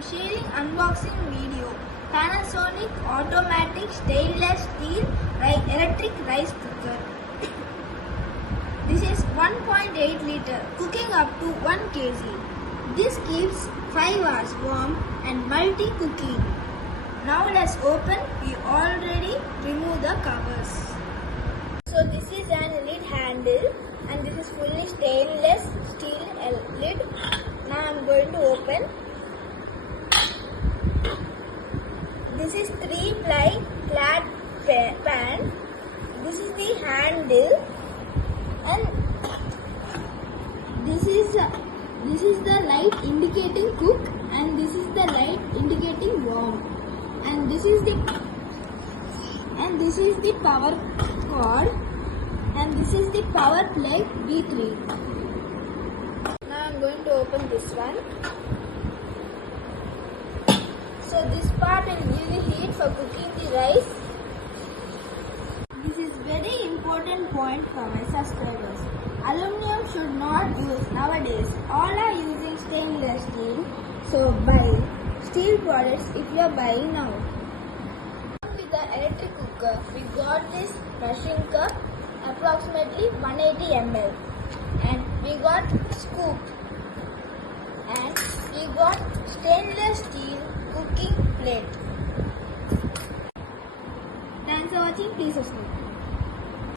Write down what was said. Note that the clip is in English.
am sharing unboxing video. Panasonic automatic stainless steel electric rice cooker. This is 1.8 liter, cooking up to 1 kg. This keeps 5 hours warm and multi-cooking. Now let's open. We already removed the covers. So this is an lid handle and this is fully stainless steel lid. Now I am going to open. This is 3-ply flat pan. This is the handle and this is the light indicating cook and this is the light indicating warm. And this is the power cord and this is the power plug B3. Now I am going to open this one. So this part will give the heat for cooking the rice. This is very important point for my subscribers. Aluminum should not use nowadays. All are using stainless steel. So buy steel products if you are buying now. With the electric cooker, we got this measuring cup approximately 180 ml and we got scoop and we got stainless steel cooking plate. Thanks for watching. Please subscribe.